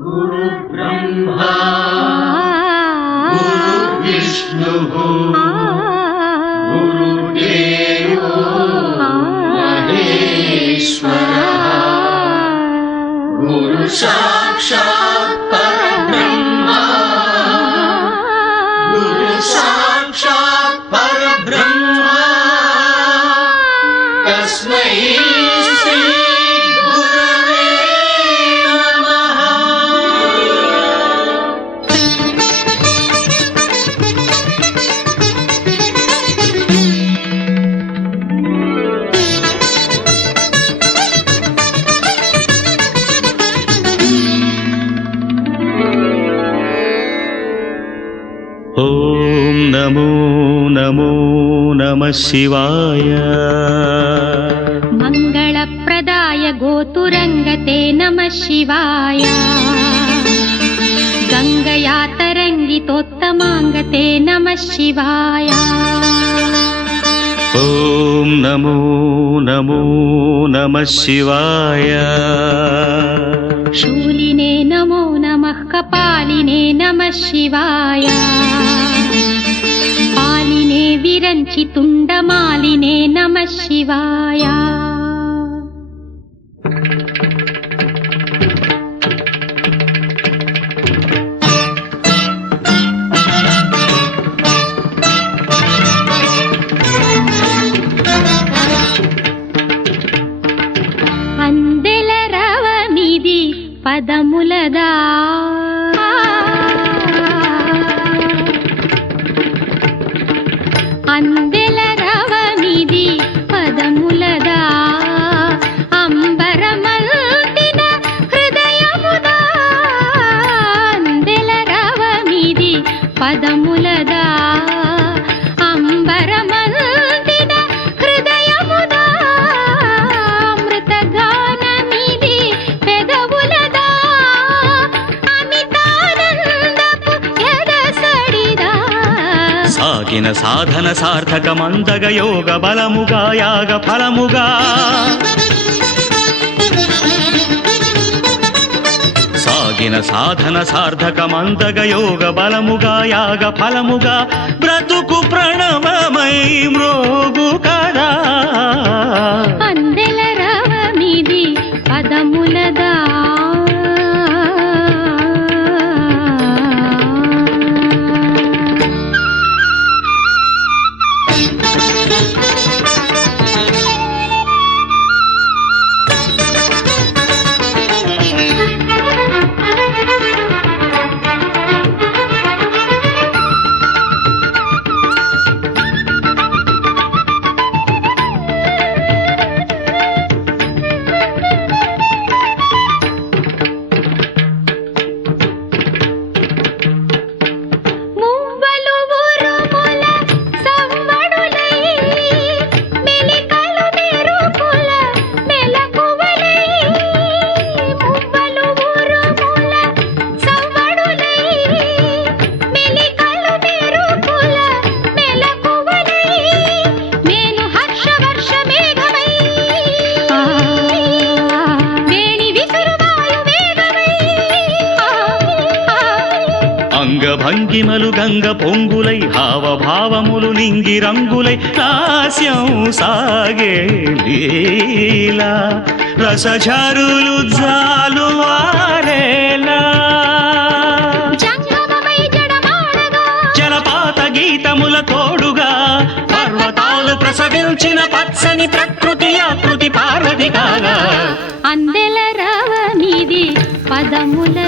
गुरु ब्रह्मा गुरु विष्णुः गुरु साक्षात् नमो नमो नमः शिवाय। मङ्गलप्रदाय गोतुरङ्गते नमः शिवाय। गङ्गया तरङ्गितोत्तमाङ्गते नमः शिवाय। ॐ नमो नमो नमः शिवाय। शूलिने नमो नमः कपालिने नमः शिवाय విరంచి తుండమాలినే నమ శివాయ. అందెల రవమిది పదములదా. అందెల రవమిది పదములదా. అంబరమల్టిన హృదయముదా. అందెల రవమిది పదములదా. సాగిన సాధన సార్థకమందగ యోగ బలముగా యాగ ఫలముగా. సాగిన సాధన సార్థకమందగ యోగ బలముగా యాగ ఫలముగా బ్రతుకు ప్రణవమై మృగు కదా. అంగభంగిమలు గంగ పొంగులై హావభావములు నింగి రంగులై లాస్యం సాగే లీలా. రసఝరులు జాలు వారేలా. జలపాత గీతముల తోడుగా పర్వతాలు ప్రసవించిన పచ్చని ప్రకృతి ఆకృతి పార్వతి కాగా. అందెల రవమిది పదముల